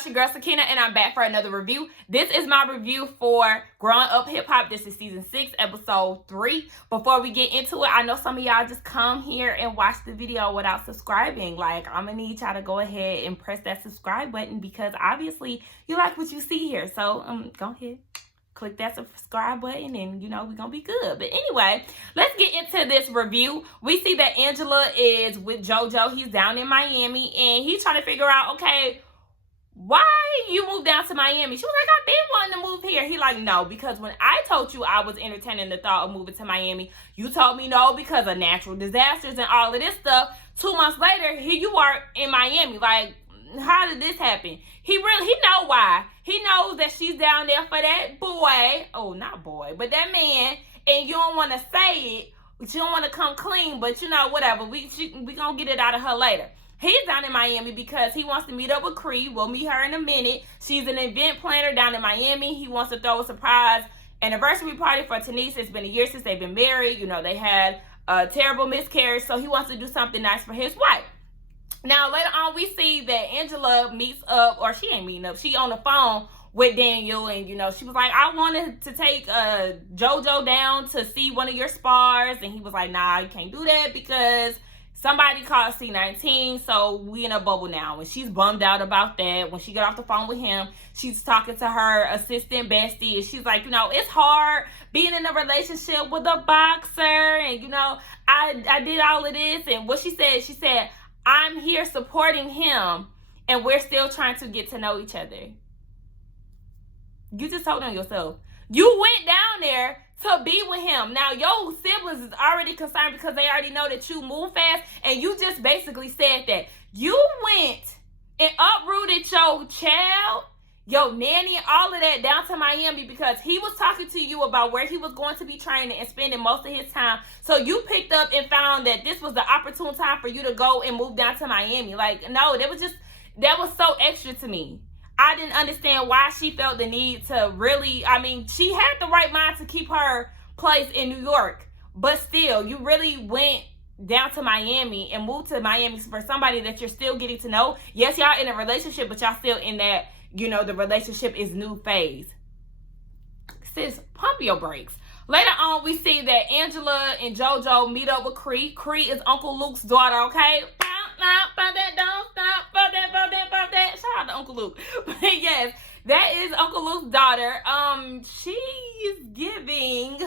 It's your girl Sakina, and I'm back for another review. This is my review for Growing Up Hip Hop. This is season 6, episode 3. Before we get into it, I know some of y'all just come here and watch the video without subscribing. Like, I'm gonna need y'all to go ahead and press that subscribe button because obviously you like what you see here. So go ahead, click that subscribe button, and we're gonna be good. But anyway, let's get into this review. We see that Angela is with Jojo. He's down in Miami, and he's trying to figure out, okay, why you moved down to Miami? She was like, I've been wanting to move here. He like, no, because when I told you I was entertaining the thought of moving to Miami, you told me no because of natural disasters and all of this stuff. 2 months later, here you are in Miami. Like, how did this happen? He know why. He knows that she's down there for that boy. Oh, not boy, but that man. And you don't want to say it. But you don't want to come clean. But whatever. We gonna get it out of her later. He's down in Miami because he wants to meet up with Cree. We'll meet her in a minute. She's an event planner down in Miami. He wants to throw a surprise anniversary party for Tanisha. It's been a year since they've been married. They had a terrible miscarriage. So he wants to do something nice for his wife. Now, later on, we see that Angela meets up, or she ain't meeting up. She on the phone with Daniel, and, she was like, I wanted to take Jojo down to see one of your spars. And he was like, nah, you can't do that because somebody called C19, so we in a bubble now. And she's bummed out about that. When she got off the phone with him, she's talking to her assistant bestie, and she's like, it's hard being in a relationship with a boxer. And, I did all of this. And what she said, I'm here supporting him, and we're still trying to get to know each other. You just told on yourself. You went down there to be with him. Now, your siblings is already concerned because they already know that you move fast, and you just basically said that. You went and uprooted your child, your nanny, and all of that down to Miami because he was talking to you about where he was going to be training and spending most of his time. So you picked up and found that this was the opportune time for you to go and move down to Miami. Like, no, that was so extra to me. I didn't understand why she felt the need to really, she had the right mind to keep her place in New York, but still, you really went down to Miami and moved to Miami for somebody that you're still getting to know. Yes, y'all in a relationship, but y'all still in that, the relationship is new phase. Sis, pump your brakes. Later on, we see that Angela and Jojo meet up with Cree. Cree is Uncle Luke's daughter, okay? Don't stop, that. Shout out to Uncle Luke. But yes, that is Uncle Luke's daughter. She's giving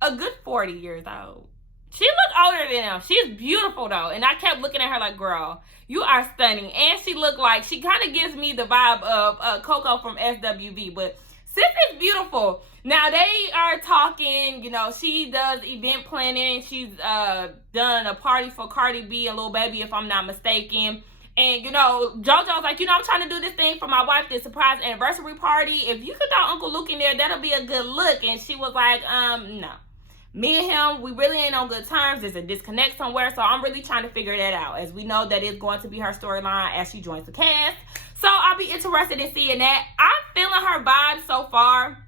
a good 40 years old. She looked older than him. She's beautiful, though. And I kept looking at her like, girl, you are stunning. And she looked like, she kind of gives me the vibe of Coco from SWV. But sis is beautiful. Now, they are talking, she does event planning. She's done a party for Cardi B and Lil Baby, if I'm not mistaken. And, Jojo's like, I'm trying to do this thing for my wife, this surprise anniversary party. If you could throw Uncle Luke in there, that'll be a good look. And she was like, no. Me and him, we really ain't on good terms. There's a disconnect somewhere. So I'm really trying to figure that out. As we know, that is going to be her storyline as she joins the cast. So I'll be interested in seeing that. I'm feeling her vibe so far.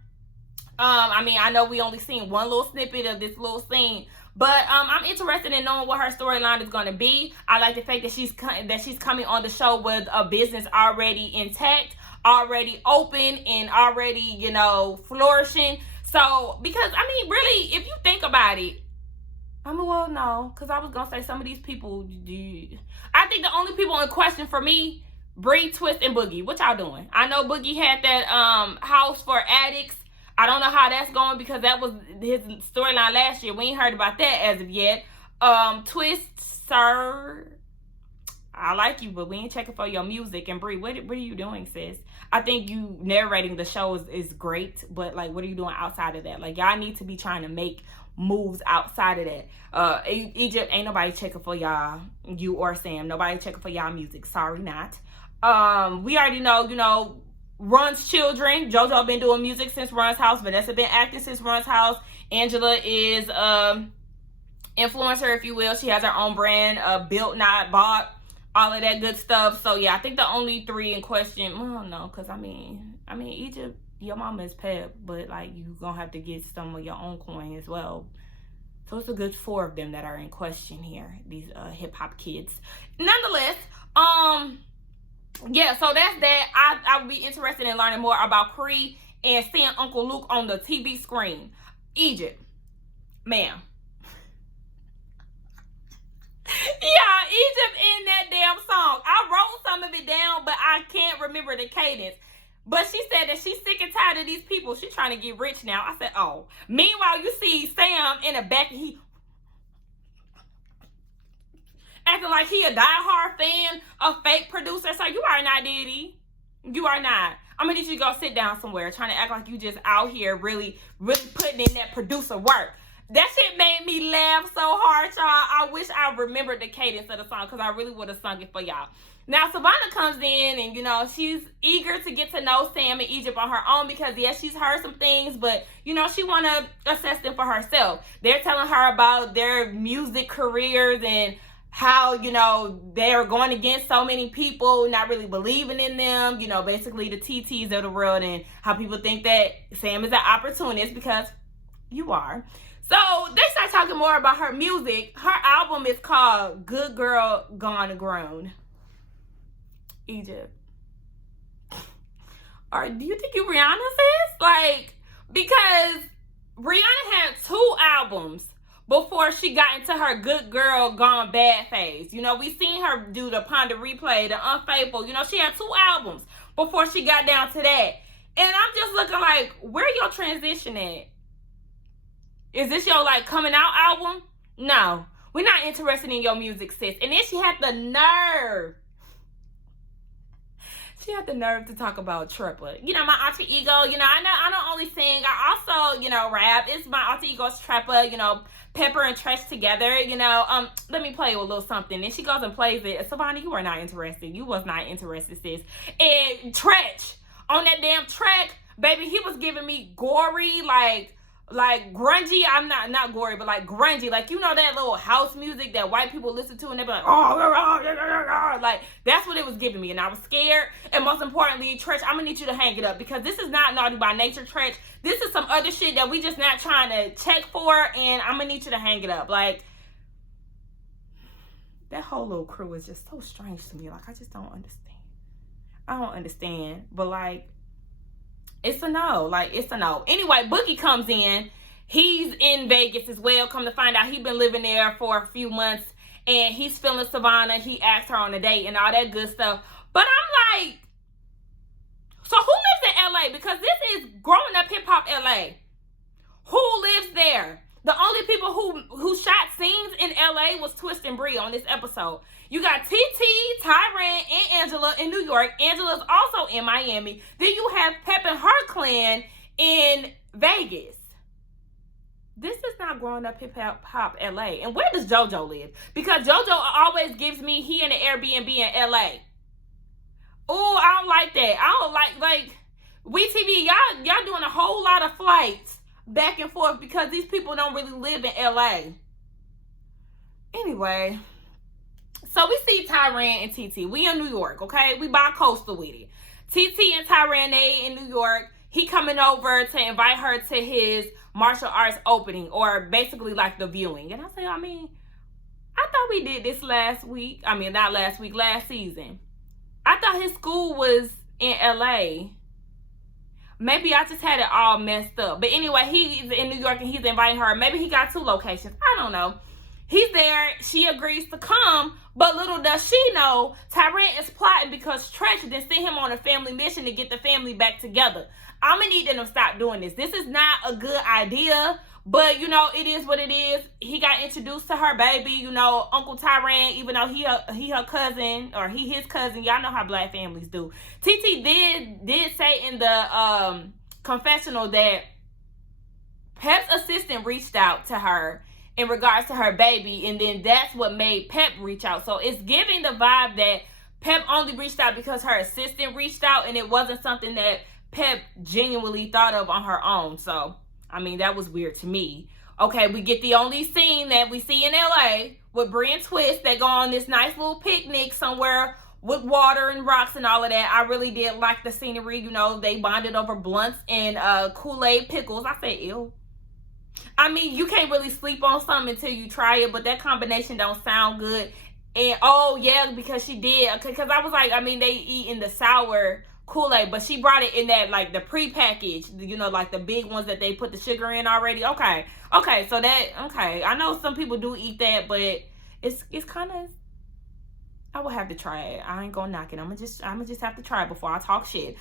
I know we only seen one little snippet of this little scene, but I'm interested in knowing what her storyline is going to be. I like the fact that she's coming on the show with a business already intact, already open, and already, flourishing. So, because, really, if you think about it, well, no, because I was going to say some of these people, I think the only people in question for me, Bree, Twist, and Boogie. What y'all doing? I know Boogie had that house for addicts. I don't know how that's going because that was his storyline last year. We ain't heard about that as of yet. Twist, sir, I like you, but we ain't checking for your music. And Bree, what are you doing, sis? I think you narrating the show is great, but like, what are you doing outside of that? Like, y'all need to be trying to make moves outside of that. Egypt, ain't nobody checking for y'all, you or Sam. Nobody checking for y'all music. Sorry, not. We already know, Run's children. Jojo been doing music since Run's house. Vanessa been acting since Run's house. Angela is influencer, if you will. She has her own brand, built, not bought, all of that good stuff. So yeah, I think the only 3 in question, well, no, because Egypt, your mama is Pep, but like you gonna have to get some of your own coin as well. So it's a good 4 of them that are in question here, these hip hop kids. Nonetheless, yeah, so that's that. I I would be interested in learning more about Cree and seeing Uncle Luke on the TV screen. Egypt, ma'am. Yeah, Egypt in that damn song. I wrote some of it down, but I can't remember the cadence. But she said that she's sick and tired of these people. She's trying to get rich now. I said, oh. Meanwhile, you see Sam in the back, and he acting like he a diehard fan, a fake producer. So you are not, Diddy. You are not. I'm gonna need you to go sit down somewhere, trying to act like you just out here really putting in that producer work. That shit made me laugh so hard, y'all. I wish I remembered the cadence of the song, because I really would have sung it for y'all. Now, Savannah comes in, and, you know, she's eager to get to know Sam and Egypt on her own, because, yes, she's heard some things, but, you know, she want to assess them for herself. They're telling her about their music careers and how, you know, they're going against so many people, not really believing in them, you know, basically the TTs of the world, and how people think that Sam is an opportunist, because you are. So they start talking more about her music. Her album is called Good Girl Gone Grown. Egypt. Or do you think you Rihanna, sis? Like, because Rihanna had 2 albums before she got into her Good Girl Gone Bad phase. You know, we seen her do the Ponder Replay, the Unfaithful. You know, she had 2 albums before she got down to that. And I'm just looking like, where your transition at? Is this your, like, coming out album? No. We're not interested in your music, sis. And then she had the nerve. She had the nerve to talk about Trapper. You know, my alter ego, you know, I don't only sing. I also, you know, rap. It's my alter ego's Trapper, you know, Pepper and Tresh together, you know. Let me play you a little something. And she goes and plays it. Savannah, you are not interested. You was not interested, sis. And Tresh, on that damn track, baby, he was giving me gory, like grungy. I'm not gory, but like grungy, like, you know, that little house music that white people listen to, and they be like, oh, like, that's what it was giving me. And I was scared. And most importantly, Tresh, I'm gonna need you to hang it up, because this is not Naughty by Nature, Tresh. This is some other shit that we just not trying to check for, and I'm gonna need you to hang it up. Like, that whole little crew is just so strange to me. Like, I just don't understand. I don't understand, but like, it's a no. Like, it's a no. Anyway, Boogie comes in. He's in Vegas as well. Come to find out, he's been living there for a few months, and he's feeling Savannah. He asked her on a date and all that good stuff. But I'm like, so who lives in LA? Because this is growing up hip hop LA. Who lives there? The only people who shot scenes in LA was Twist and Bree on this episode. You got TT, Tyrant, and Angela in New York. Angela's also in Miami. Then you have Pep and her clan in Vegas. This is not growing up hip hop LA. And where does Jojo live? Because Jojo always gives me he in the Airbnb in LA. Oh, I don't like that. I don't like WeTV, y'all doing a whole lot of flights back and forth, because these people don't really live in LA. Anyway, so we see Tyrant and TT. We in New York, okay? We bi-coastal with it. TT and Tyrant, they in New York. He coming over to invite her to his martial arts opening, or basically like the viewing. And I say, I thought we did this last week. Not last week, last season. I thought his school was in LA. Maybe I just had it all messed up. But anyway, he's in New York and he's inviting her. Maybe he got 2 locations. I don't know. He's there. She agrees to come. But little does she know, Tyrant is plotting because Tresh then sent him on a family mission to get the family back together. I'm going to need them to stop doing this. This is not a good idea. But, you know, it is what it is. He got introduced to her baby. You know, Uncle Tyrant, even though he her cousin, or he his cousin. Y'all know how black families do. TT did say in the confessional that Pep's assistant reached out to her in regards to her baby. And then that's what made Pep reach out. So it's giving the vibe that Pep only reached out because her assistant reached out. And it wasn't something that Pep genuinely thought of on her own. So that was weird to me. Okay, we get the only scene that we see in LA with Bree and Twist. They go on this nice little picnic somewhere with water and rocks and all of that. I really did like the scenery. You know, they bonded over blunts and Kool-Aid pickles. I say ew. You can't really sleep on something until you try it, but that combination don't sound good. And oh yeah, because she did. Because I was like, they eating the sour Kool-Aid, but she brought it in that, like, the pre-packaged, you know, like the big ones that they put the sugar in already. Okay, so that, okay, I know some people do eat that, but it's kind of, I will have to try it. I ain't gonna knock it. I'm gonna just have to try it before I talk shit.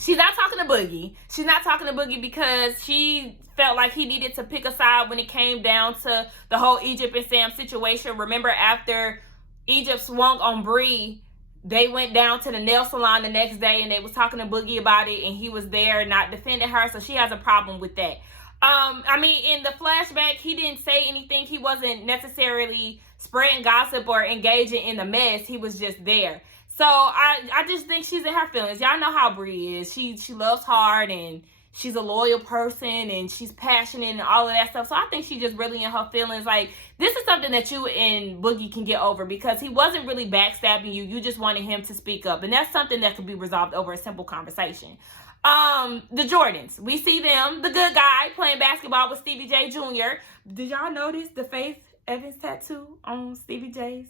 She's not talking to Boogie. She's not talking to Boogie because she felt like he needed to pick a side when it came down to the whole Egypt and Sam situation. Remember, after Egypt swung on Bree, they went down to the nail salon the next day and they was talking to Boogie about it, and he was there not defending her, so she has a problem with that. I mean, in the flashback, he didn't say anything. He wasn't necessarily spreading gossip or engaging in the mess. He was just there. So I just think she's in her feelings. Y'all know how Bree is. She loves hard, and she's a loyal person, and she's passionate and all of that stuff. So I think she's just really in her feelings. Like, this is something that you and Boogie can get over, because he wasn't really backstabbing you. You just wanted him to speak up. And that's something that could be resolved over a simple conversation. The Jordans. We see them, the good guy, playing basketball with Stevie J Jr. Did y'all notice the Faith Evans tattoo on Stevie J's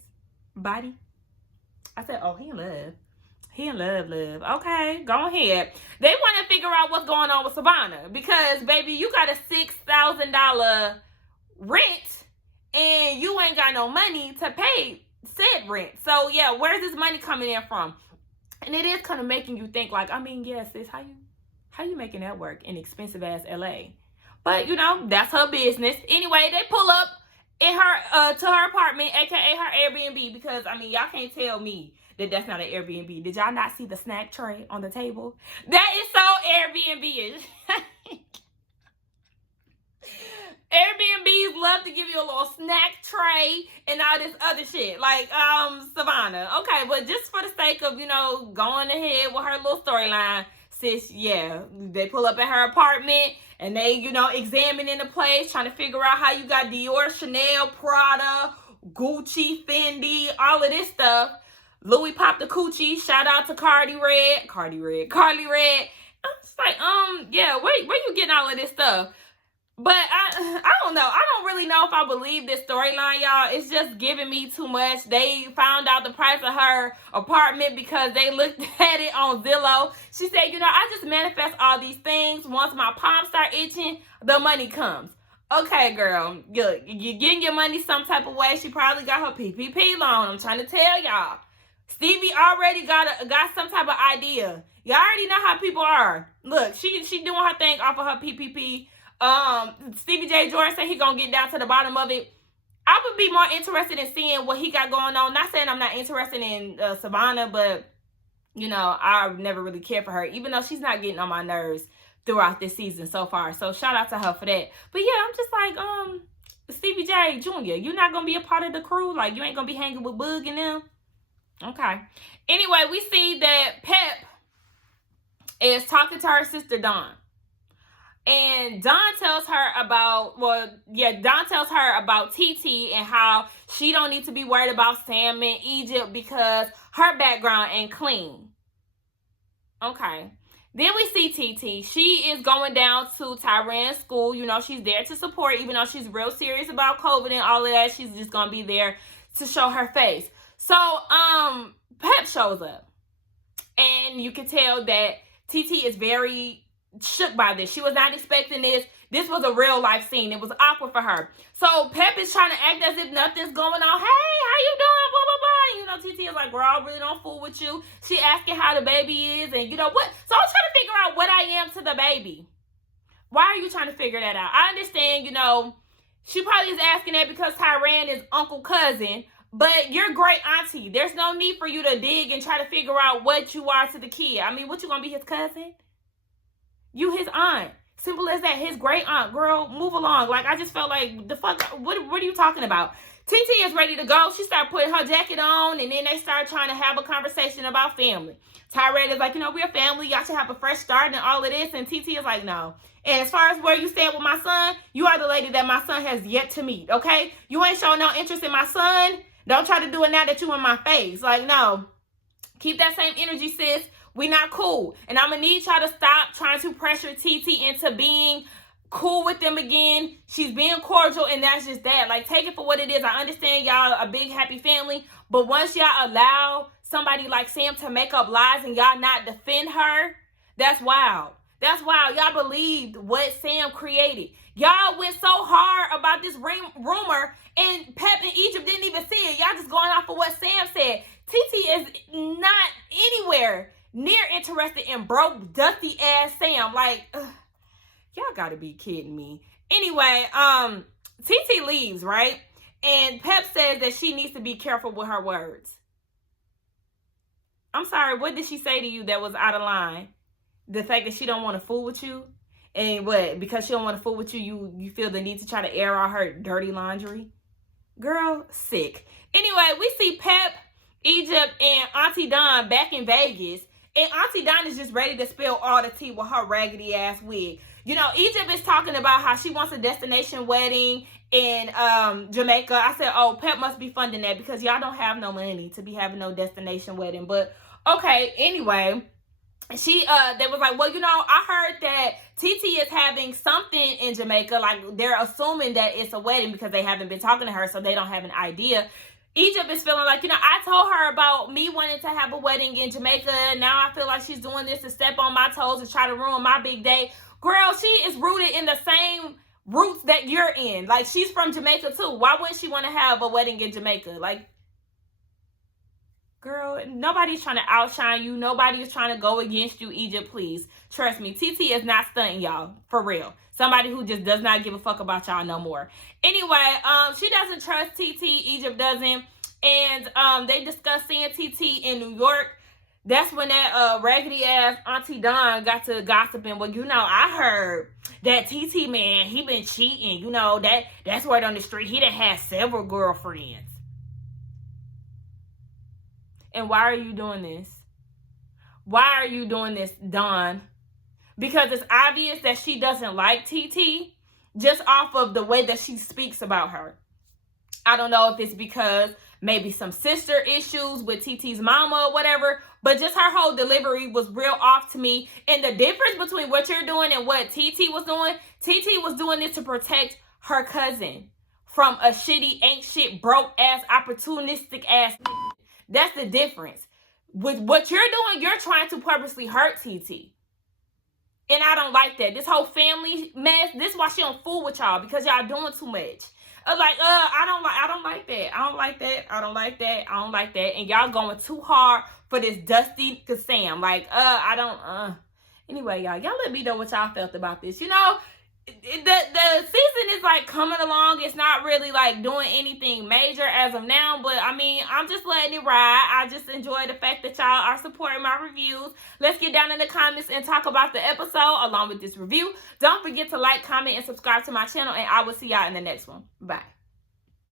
body? I said, oh, he in love. He in love. Okay, go ahead. They want to figure out what's going on with Savannah, because, baby, you got a $6,000 rent and you ain't got no money to pay said rent. So, yeah, where's this money coming in from? And it is kind of making you think, like, I mean, yes, sis, how you making that work in expensive-ass L.A.? But, you know, that's her business. Anyway, they pull up in her to her apartment, a.k.a. her Airbnb, because, I mean, y'all can't tell me that that's not an Airbnb. Did y'all not see the snack tray on the table? That is so Airbnb-ish. Airbnbs love to give you a little snack tray and all this other shit. Like, Savannah. Okay, but just for the sake of, you know, going ahead with her little storyline, sis, yeah, they pull up at her apartment and they, you know, examining the place, trying to figure out how you got Dior, Chanel, Prada, Gucci, Fendi, all of this stuff. Louis popped the coochie. Shout out to Carly Red. I'm just like, yeah, where you getting all of this stuff? But I don't know. I don't really know if I believe this storyline, y'all. It's just giving me too much. They found out the price of her apartment because they looked at it on Zillow. She said, you know, I just manifest all these things. Once my palms start itching, the money comes. Okay, girl. Good. You're getting your money some type of way. She probably got her PPP loan. I'm trying to tell y'all. Stevie already got some type of idea. Y'all already know how people are. Look, she doing her thing off of her PPP. Stevie J Jordan said he gonna get down to the bottom of it. I would be more interested in seeing what he got going on. Not saying I'm not interested in Savannah, but, you know, I never really cared for her, even though she's not getting on my nerves throughout this season so far. So shout out to her for that. But yeah, I'm just like, Stevie J Jr., you're not gonna be a part of the crew? Like, you ain't gonna be hanging with Boog and them? Okay. Anyway, we see that Pep is talking to her sister Dawn. And Dawn tells her about, Dawn tells her about TT and how she don't need to be worried about Sam in Egypt because her background ain't clean. Okay. Then we see TT. She is going down to Tyrant's school. You know, she's there to support, even though she's real serious about COVID and all of that. She's just going to be there to show her face. So, Pep shows up. And you can tell that TT is very shook by this. She was not expecting this. This was a real life scene. It was awkward for her. So Pep is trying to act as if nothing's going on. Hey, how you doing? Blah, blah, blah. You know, TT is like, girl, I really don't fool with you. She asking how the baby is and you know what. So I'm trying to figure out what I am to the baby. Why are you trying to figure that out? I understand, you know, she probably is asking that because Tyrant is uncle cousin, but you're great auntie. There's no need for you to dig and try to figure out what you are to the kid. I mean, what, you gonna be his cousin? You his aunt. Simple as that. His great aunt. Girl, move along. Like, I just felt like, the fuck, what are you talking about? TT is ready to go. She started putting her jacket on, and then they started trying to have a conversation about family. Tyrant is like, you know, we're family. Y'all should have a fresh start and all of this. And TT is like, no. And as far as where you stand with my son, you are the lady that my son has yet to meet, okay? You ain't showing no interest in my son. Don't try to do it now that you in my face. Like, no. Keep that same energy, sis. We not cool. And I'm going to need y'all to stop trying to pressure TT into being cool with them again. She's being cordial, and that's just that. Like, take it for what it is. I understand y'all a big, happy family. But once y'all allow somebody like Sam to make up lies and y'all not defend her? That's wild. That's wild. Y'all believed what Sam created. Y'all went so hard about this rumor, and Pep and Egypt didn't even see it. Y'all just going off of what Sam said. TT is not anywhere near interested in broke, dusty ass Sam. Like, y'all gotta be kidding me. Anyway, TT leaves, right? And Pep says that she needs to be careful with her words. I'm sorry, what did she say to you that was out of line? The fact that she don't want to fool with you? And what, because she don't want to fool with you, you feel the need to try to air out her dirty laundry? Girl, sick. Anyway, we see Pep, Egypt, and Auntie Dawn back in Vegas. And Auntie Dawn is just ready to spill all the tea with her raggedy ass wig. You know, Egypt is talking about how she wants a destination wedding in Jamaica. I said, oh, Pep must be funding that because y'all don't have no money to be having no destination wedding. But okay, anyway, they was like, well, you know, I heard that TT is having something in Jamaica. Like, they're assuming that it's a wedding because they haven't been talking to her, so they don't have an idea. Egypt is feeling like, you know, I told her about me wanting to have a wedding in Jamaica. Now I feel like she's doing this to step on my toes and try to ruin my big day. Girl, she is rooted in the same roots that you're in. Like, she's from Jamaica too. Why wouldn't she want to have a wedding in Jamaica? Like, girl, nobody's trying to outshine you. Nobody is trying to go against you, Egypt, please. Trust me, TT is not stunting y'all. For real. Somebody who just does not give a fuck about y'all no more. Anyway, she doesn't trust TT. Egypt doesn't. And they discussed seeing TT in New York. That's when that raggedy ass Auntie Dawn got to gossiping. Well, you know, I heard that TT man, he been cheating. You know, that's word on the street. He done had several girlfriends. And why are you doing this? Why are you doing this, Dawn? Because it's obvious that she doesn't like TT just off of the way that she speaks about her. I don't know if it's because maybe some sister issues with TT's mama or whatever, but just her whole delivery was real off to me. And the difference between what you're doing and what TT was doing this to protect her cousin from a shitty, ain't shit, broke ass, opportunistic ass. That's the difference. With what you're doing, you're trying to purposely hurt TT. And I don't like that. This whole family mess, this is why she don't fool with y'all, because y'all doing too much. I don't like that. I don't like that. I don't like that. I don't like that. And y'all going too hard for this dusty Sam. Anyway, y'all let me know what y'all felt about this. You know, the season is like coming along. It's not really like doing anything major as of now, but I mean, I'm just letting it ride. I just enjoy the fact that y'all are supporting my reviews. Let's get down in the comments and talk about the episode along with this review. Don't forget to like, comment, and subscribe to my channel, and I will see y'all in the next one. Bye.